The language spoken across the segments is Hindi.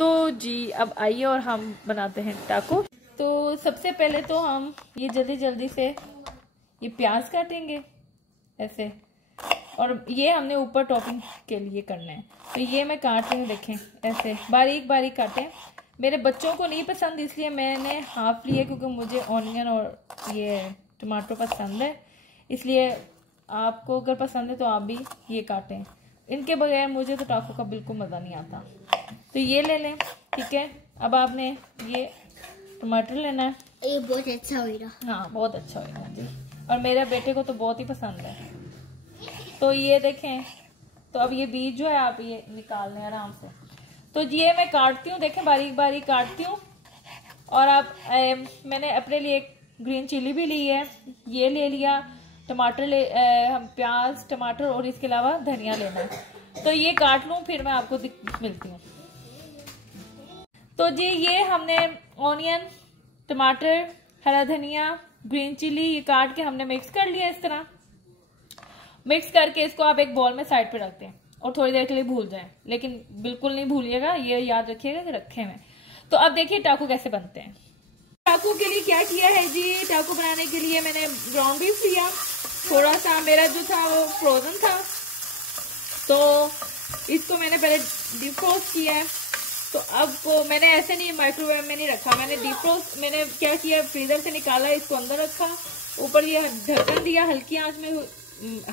तो जी अब आइए और हम बनाते हैं टाको। तो सबसे पहले तो हम ये जल्दी जल्दी से ये प्याज काटेंगे ऐसे, और ये हमने ऊपर टॉपिंग के लिए करना है। तो ये मैं काट रही हूँ, देखें ऐसे बारीक बारीक काटें। मेरे बच्चों को नहीं पसंद इसलिए मैंने हाफ लिया, क्योंकि मुझे ऑनियन और ये टमाटर पसंद है। इसलिए आपको अगर पसंद है तो आप भी ये काटें। इनके बगैर मुझे तो टाको का बिल्कुल मज़ा नहीं आता। तो ये ले लें, ठीक है। अब आपने ये टमाटर लेना है। ये बहुत अच्छा होगा। हाँ बहुत अच्छा होगा जी, और मेरे बेटे को तो बहुत ही पसंद है। तो ये देखें, तो अब ये बीज जो है आप ये निकाल लें आराम से। तो ये मैं काटती हूँ, देखें बारीक बारीक काटती हूँ। और आप मैंने अपने लिए ग्रीन चिली भी ली है, ये ले लिया। टमाटर हम प्याज टमाटर और इसके अलावा धनिया लेना है। तो ये काट लूँ फिर मैं आपको मिलती हूँ। तो जी ये हमने ऑनियन टमाटर हरा धनिया ग्रीन चिली ये काट के हमने मिक्स कर लिया। इस तरह मिक्स करके इसको आप एक बॉल में साइड पे रखते हैं और थोड़ी देर के लिए भूल जाएं, लेकिन बिल्कुल नहीं भूलिएगा, ये याद रखिएगा कि रखे हुए। तो अब देखिए टाको कैसे बनते हैं। टाको के लिए क्या किया है जी, टाको बनाने के लिए मैंने ग्राउंड बीफ लिया, थोड़ा सा मेरा जो था वो फ्रोजन था, तो इसको मैंने पहले डीप फ्रोस्ट किया है। तो अब को मैंने ऐसे नहीं माइक्रोवेव में नहीं रखा, मैंने डीप फ्रोस्ट मैंने क्या किया, फ्रीजर से निकाला, इसको अंदर रखा, ऊपर ये ढक्कन दिया, हल्की आंच में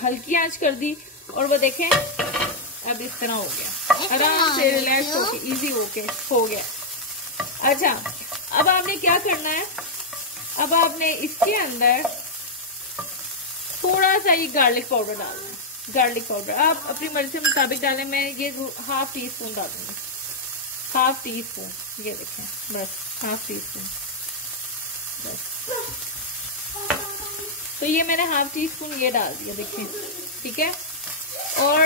हल्की आंच कर दी, और वो देखें अब इस तरह हो गया, आराम से रिलैक्स होके इजी होके हो गया। अच्छा अब आपने क्या करना है, अब आपने इसके अंदर थोड़ा सा ये गार्लिक पाउडर डालना है। गार्लिक पाउडर आप अपनी मर्जी के मुताबिक डालें, मैं ये हाफ टी स्पून डालूंगी, हाफ टी स्पून, ये देखें बस हाफ टी स्पून बस। तो ये मैंने हाफ टी स्पून ये डाल दिया, देखिए ठीक है, और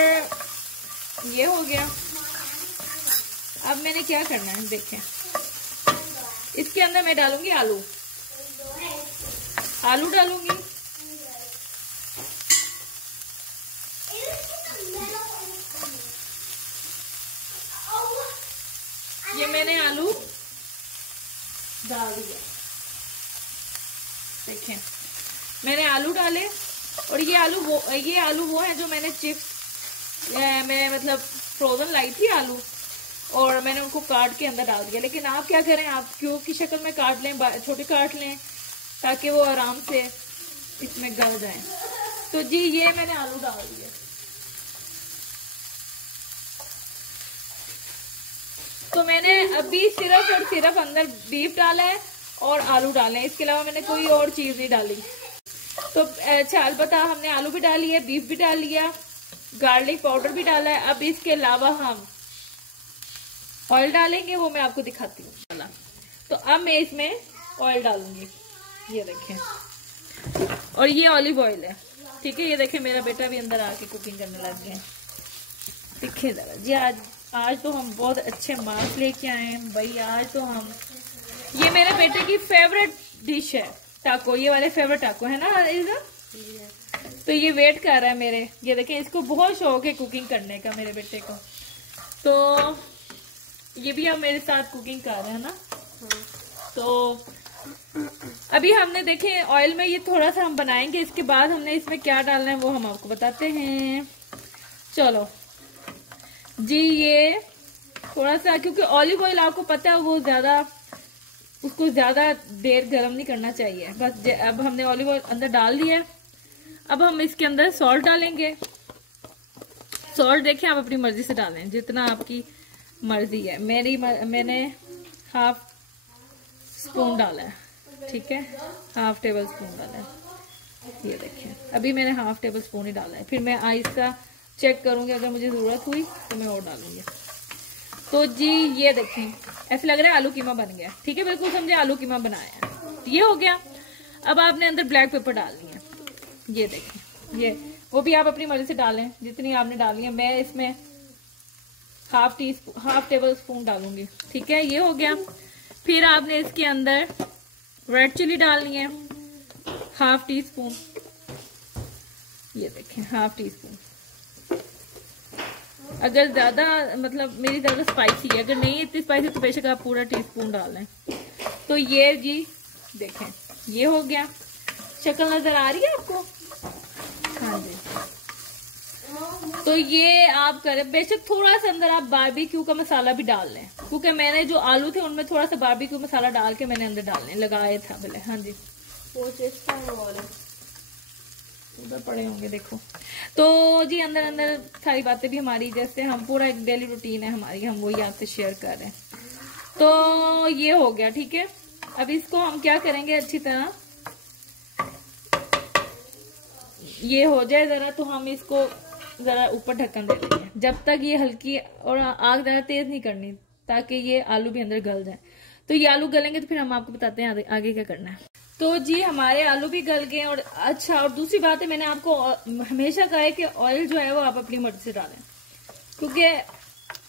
ये हो गया। अब मैंने क्या करना है देखें, इसके अंदर मैं डालूंगी आलू, आलू डालूंगी, ये मैंने आलू डाल दिया, देखें मैंने आलू डाले। और ये आलू वो है जो मैंने चिप्स मैं मतलब फ्रोजन लाई थी आलू, और मैंने उनको काट के अंदर डाल दिया। लेकिन आप क्या करें, आप क्यूब की शक्ल में काट लें, छोटे काट लें, ताकि वो आराम से इसमें गल जाए। तो जी ये मैंने आलू डाल दिए। तो मैंने अभी सिर्फ अंदर बीफ डाला है और आलू डाले हैं, इसके अलावा मैंने कोई और चीज नहीं डाली। तो अच्छा अलबत्ता हमने आलू भी डाल लिया, बीफ भी डाल लिया, गार्लिक पाउडर भी डाला है। अब इसके अलावा हम ऑयल डालेंगे, वो मैं आपको दिखाती हूँ। तो अब मैं इसमें ऑयल डालूंगी, ये देखें, और ये ऑलिव ऑयल है, ठीक है। ये देखें मेरा बेटा भी अंदर आके कुकिंग करने लग गया, दिखे जरा जी। आज तो हम बहुत अच्छे मार्क्स लेके आए हैं भाई। आज तो हम ये मेरे बेटे की फेवरेट डिश है टाको, ये वाले फेवरेट टाको है ना इधर। तो ये वेट कर रहा है मेरे, ये देखें इसको बहुत शौक है कुकिंग करने का मेरे बेटे को। तो ये भी अब मेरे साथ कुकिंग कर रहे हैं ना। तो अभी हमने देखे ऑयल में ये थोड़ा सा हम बनाएंगे, इसके बाद हमने इसमें क्या डालना है वो हम आपको बताते हैं। चलो जी ये थोड़ा सा, क्योंकि ऑलिव ऑयल आपको पता है वो उसको ज्यादा देर गर्म नहीं करना चाहिए। बस अब हमने ऑलिव ऑयल अंदर डाल दिया है। अब हम इसके अंदर सॉल्ट डालेंगे। सॉल्ट देखें आप अपनी मर्जी से डालें, जितना आपकी मर्जी है। मैंने हाफ स्पून डाला है, ठीक है, हाफ टेबल स्पून डाला है। ये देखें अभी मैंने हाफ टेबल स्पून ही डाला है, फिर मैं आहिस्ता चेक करूंगी, अगर मुझे जरूरत हुई तो मैं और डालूंगी। तो जी ये देखें ऐसे लग रहा है आलू कीमा बन गया, ठीक है, बिल्कुल समझे आलू कीमा बनाया है, ये हो गया। अब आपने अंदर ब्लैक पेपर डालनी है, ये देखें, ये वो भी आप अपनी मर्जी से डालें जितनी आपने डाली है। मैं इसमें हाफ टेबल स्पून डालूंगी, ठीक है, ये हो गया। फिर आपने इसके अंदर रेड चिली डालनी है, हाफ टी स्पून, ये देखें हाफ टी स्पून। अगर ज्यादा मतलब मेरी ज्यादा स्पाइसी है, अगर नहीं इतनी स्पाइसी तो बेशक आप पूरा टीस्पून डाल लें। तो ये जी देखें ये हो गया। शक्ल नजर आ रही है आपको? हाँ जी। तो ये आप करें, बेशक थोड़ा सा अंदर आप बारबेक्यू का मसाला भी डाल लें, क्योंकि मैंने जो आलू थे उनमें थोड़ा सा बारबेक्यू मसाला डाल के मैंने अंदर डालने लगाया था पहले। हाँ जी उधर पड़े होंगे देखो। तो जी अंदर अंदर सारी बातें भी हमारी, जैसे हम पूरा एक डेली रूटीन है हमारी, हम वही आपसे शेयर कर रहे हैं। तो ये हो गया ठीक है। अब इसको हम क्या करेंगे, अच्छी तरह ये हो जाए जरा, तो हम इसको जरा ऊपर ढक्कन दे देंगे जब तक ये हल्की, और आग जरा तेज नहीं करनी ताकि ये आलू भी अंदर गल जाए। तो ये आलू गलेंगे तो फिर हम आपको बताते हैं आगे क्या करना है। तो जी हमारे आलू भी गल गए। और अच्छा, और दूसरी बात है, मैंने आपको हमेशा कहा है कि ऑयल जो है वो आप अपनी मर्जी से डालें, क्योंकि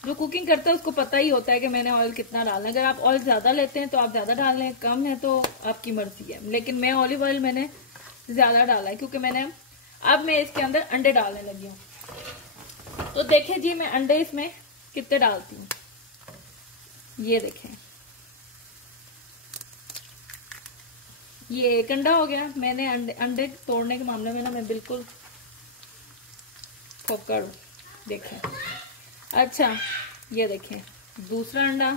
जो कुकिंग करता है उसको पता ही होता है कि मैंने ऑयल कितना डालना है। अगर आप ऑयल ज्यादा लेते हैं तो आप ज्यादा डाल लें, कम है तो आपकी मर्जी है। लेकिन मैं ऑलिव ऑयल मैंने ज्यादा डाला है, क्योंकि अब मैं इसके अंदर अंडे डालने लगी हूँ। तो देखें जी मैं अंडे इसमें कितने डालती हूँ, ये देखें ये एक अंडा हो गया। मैंने अंडे तोड़ने के मामले में ना मैं बिल्कुल फोकड़ हूं, देखें। अच्छा ये देखें दूसरा अंडा।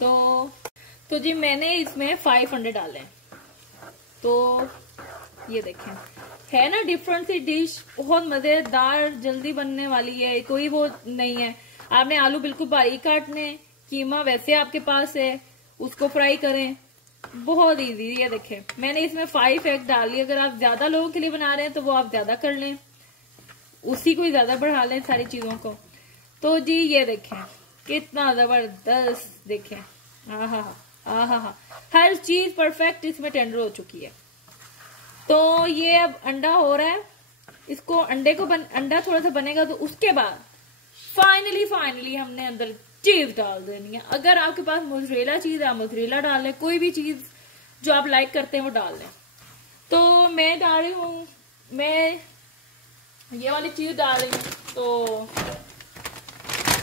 तो जी मैंने इसमें 5 अंडे डाले। तो ये देखें, है ना डिफरेंट सी डिश, बहुत मजेदार, जल्दी बनने वाली है, कोई वो नहीं है। आपने आलू बिल्कुल बारीक काटने, कीमा वैसे आपके पास है उसको फ्राई करें, बहुत इजी। ये देखें मैंने इसमें 5 एग डाल ली। अगर आप ज्यादा लोगों के लिए बना रहे हैं तो वो आप ज्यादा कर लें, उसी को ही ज्यादा बढ़ा लें सारी चीजों को। तो जी ये देखें कितना जबरदस्त, देखें आहा आहा, हर चीज परफेक्ट इसमें टेंडर हो चुकी है। तो ये अब अंडा हो रहा है, इसको अंडा थोड़ा सा बनेगा तो उसके बाद फाइनली हमने अंदर चीज डाल देनी है। अगर आपके पास मोज़रेला चीज है आप मोज़रेला डाल लें, कोई भी चीज जो आप लाइक करते हैं वो डाल लें। तो मैं डाल रही हूँ, मैं ये वाली चीज डाल रही हूँ, तो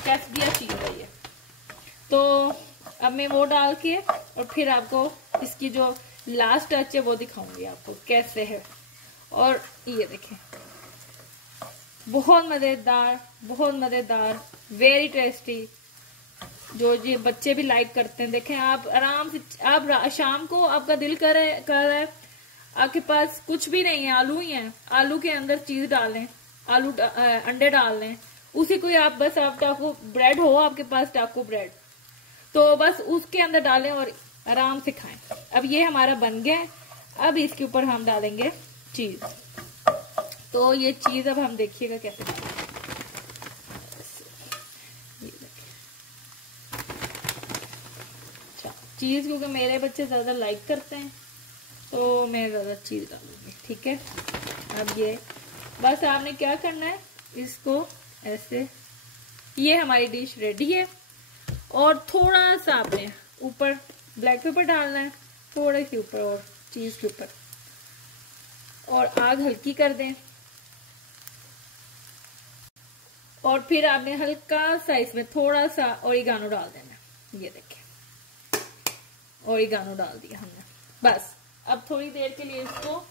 कैसडिया चीज है ये। तो अब मैं वो डाल के और फिर आपको इसकी जो लास्ट टच है वो दिखाऊंगी आपको कैसे है। और ये देखें बहुत मजेदार, वेरी टेस्टी, जो ये बच्चे भी लाइक करते हैं। देखें आप आराम से, आप शाम को आपका दिल कर रहा है, आपके पास कुछ भी नहीं है, आलू ही है, आलू के अंदर चीज डालें, अंडे डाल लें, उसी को आप बस आप टाको ब्रेड हो आपके पास, टाको ब्रेड, तो बस उसके अंदर डालें और आराम से खाएं। अब ये हमारा बन गया। अब इसके ऊपर हम डालेंगे चीज। तो ये चीज अब हम देखिएगा कैसे डालेंगे। अच्छा चीज क्योंकि मेरे बच्चे ज्यादा लाइक करते हैं तो मैं ज्यादा चीज डालूंगी, ठीक है। अब ये बस आपने क्या करना है, इसको ऐसे, ये हमारी डिश रेडी है। और थोड़ा सा आपने ऊपर ब्लैक पेपर डालना है, थोड़े से ऊपर और चीज के ऊपर, और आग हल्की कर दें। और फिर आपने हल्का सा इसमें थोड़ा सा ओरिगानो डाल देना। ये देखें ओरिगानो डाल दिया हमने, बस। अब थोड़ी देर के लिए इसको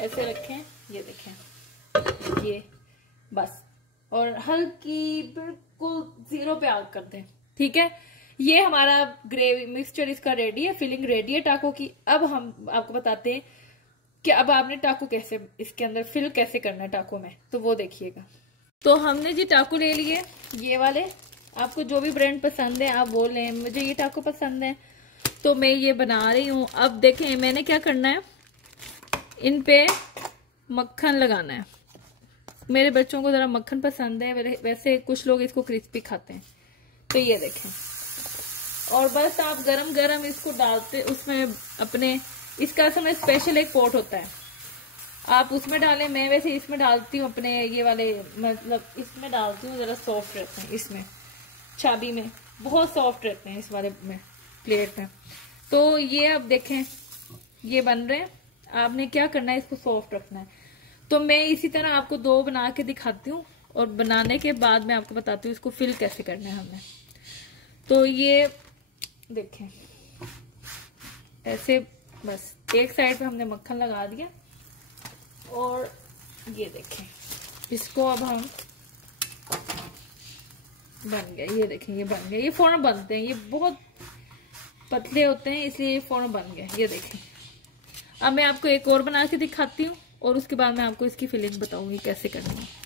ऐसे रखें, ये देखें ये बस, और हल्की बिल्कुल 0 पे आग कर दें, ठीक है। ये हमारा ग्रेवी मिक्सचर इसका रेडी है, फिलिंग रेडी है टाको की। अब हम आपको बताते हैं कि अब आपने टाको कैसे इसके अंदर फिल कैसे करना है टाको में, तो वो देखिएगा। तो हमने जी टाको ले लिए ये वाले, आपको जो भी ब्रांड पसंद है आप वो लें, मुझे ये टाको पसंद है तो मैं ये बना रही हूँ। अब देखें मैंने क्या करना है, इन पे मक्खन लगाना है। मेरे बच्चों को जरा मक्खन पसंद है, वैसे कुछ लोग इसको क्रिस्पी खाते हैं। तो ये देखें, और बस आप गरम गरम इसको डालते उसमें अपने, इसका समय स्पेशल एक पॉट होता है, आप उसमें डालें। मैं वैसे इसमें डालती हूँ अपने ये वाले, मतलब इसमें डालती हूँ, जरा सॉफ्ट रहते हैं इसमें, चाबी में बहुत सॉफ्ट रहते हैं इस वाले में, प्लेट में। तो ये अब देखें ये बन रहे हैं, आपने क्या करना है इसको सॉफ्ट रखना है। तो मैं इसी तरह आपको 2 बना के दिखाती हूँ और बनाने के बाद मैं आपको बताती हूँ इसको फिल कैसे करना है हमें। तो ये देखें ऐसे बस एक साइड पे हमने मक्खन लगा दिया और ये देखें इसको अब हम बन गया। ये देखें ये बन गया। ये फौरन बनते हैं, ये बहुत पतले होते हैं इसलिए ये फौरन बन गए। ये देखें अब मैं आपको एक और बना के दिखाती हूँ और उसके बाद मैं आपको इसकी फिलिंग बताऊंगी कैसे करनी है।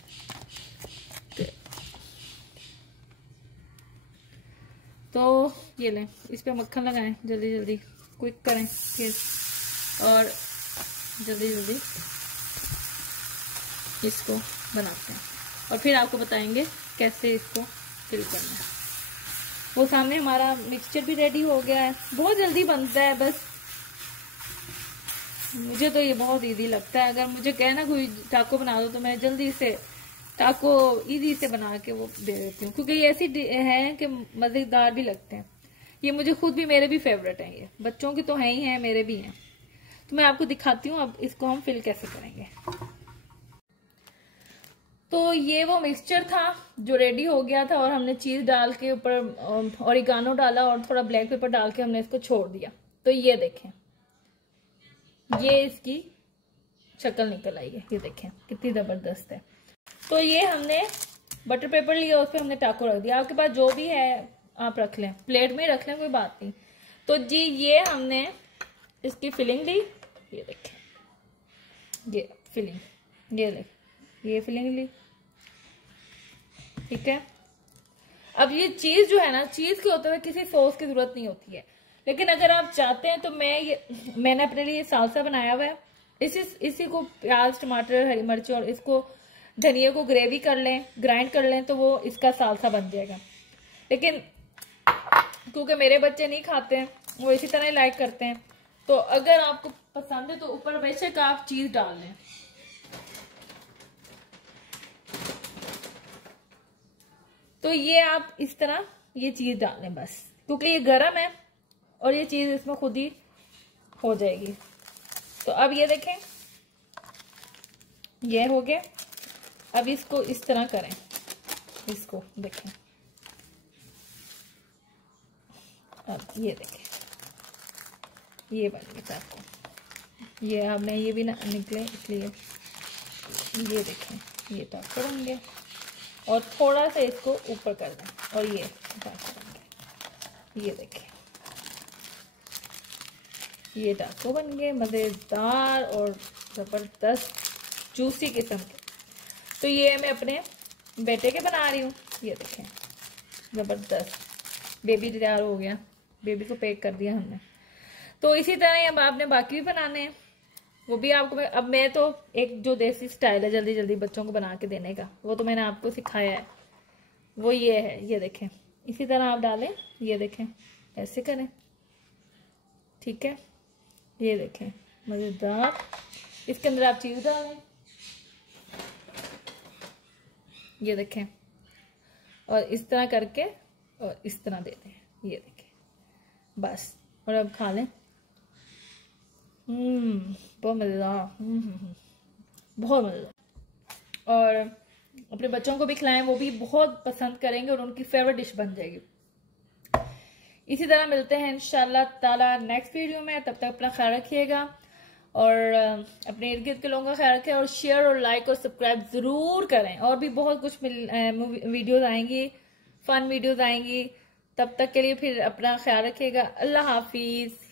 तो ये लें, इस पे मक्खन लगाएं, जल्दी जल्दी क्विक करें फिर, और जल्दी जल्दी इसको बनाते हैं और फिर आपको बताएंगे कैसे इसको फिल करना है। वो सामने हमारा मिक्सचर भी रेडी हो गया है, बहुत जल्दी बनता है। बस मुझे तो ये बहुत इजी लगता है। अगर मुझे कहना कोई टाको बना दो तो मैं जल्दी से टाको इजी से बना के वो दे देती हूँ, क्योंकि ये ऐसी है कि मजेदार भी लगते हैं। ये मुझे खुद भी, मेरे भी फेवरेट हैं, ये बच्चों की तो है ही हैं, मेरे भी हैं। तो मैं आपको दिखाती हूँ अब इसको हम फिल कैसे करेंगे। तो ये वो मिक्सचर था जो रेडी हो गया था और हमने चीज डाल के ऊपर ऑरिगानो डाला और थोड़ा ब्लैक पेपर डाल के हमने इसको छोड़ दिया। तो ये देखें ये इसकी शक्ल निकल आई है, ये देखें कितनी जबरदस्त है। तो ये हमने बटर पेपर लिया, उस पर हमने टाको रख दिया। आपके पास जो भी है आप रख लें, प्लेट में रख लें, कोई बात नहीं। तो जी ये हमने इसकी फिलिंग ली, ये देखें ये फिलिंग, ये देखें ये फिलिंग ली, ठीक है। अब ये चीज जो है ना, चीज के होते हुए किसी सॉस की जरूरत नहीं होती है, लेकिन अगर आप चाहते हैं तो मैंने अपने लिए सालसा बनाया हुआ है। इसी को प्याज टमाटर हरी मिर्च और इसको धनिया को ग्रेवी कर लें, ग्राइंड कर लें, तो वो इसका सालसा बन जाएगा। लेकिन क्योंकि मेरे बच्चे नहीं खाते हैं, वो इसी तरह ही लाइक करते हैं, तो अगर आपको पसंद है तो ऊपर बेशक आप चीज डाल लें। तो ये आप इस तरह ये चीज डाल लें बस, क्योंकि ये गर्म है और ये चीज इसमें खुद ही हो जाएगी। तो अब ये देखें ये हो गया। अब इसको इस तरह करें, इसको देखें, अब ये देखें ये बन गया टाको। ये हमने ये भी ना निकले इसलिए ये देखें ये टाको बन गया। और थोड़ा सा इसको ऊपर कर दें और ये टाको बन गया। ये देखें ये टाको बन गए, मज़ेदार और ज़बरदस्त जूसी किस्म के। तो ये मैं अपने बेटे के बना रही हूँ, ये देखें ज़बरदस्त। बेबी तैयार हो गया, बेबी को पैक कर दिया हमने। तो इसी तरह अब आपने बाकी भी बनाने हैं, वो भी आपको अब मैं तो एक जो देसी स्टाइल है जल्दी जल्दी बच्चों को बना के देने का, वो तो मैंने आपको सिखाया है, वो ये है। ये देखें इसी तरह आप डालें, ये देखें ऐसे करें, ठीक है। ये देखें मज़ेदार। इसके अंदर आप चीज़ डालें, ये देखें, और इस तरह करके और इस तरह दे दें, ये देखें बस। और अब खा लें, बहुत मज़ेदार, बहुत मज़ेदार। और अपने बच्चों को भी खिलाएं, वो भी बहुत पसंद करेंगे और उनकी फेवरेट डिश बन जाएगी। इसी तरह मिलते हैं इंशाल्लाह ताला नेक्स्ट वीडियो में। तब तक अपना ख्याल रखिएगा और अपने इर्द गिर्द के लोगों का ख्याल रखें, और शेयर और लाइक और सब्सक्राइब ज़रूर करें। और भी बहुत कुछ वीडियोज़ आएंगी, फन वीडियोज़ आएंगी। तब तक के लिए फिर अपना ख्याल रखिएगा। अल्लाह हाफिज़।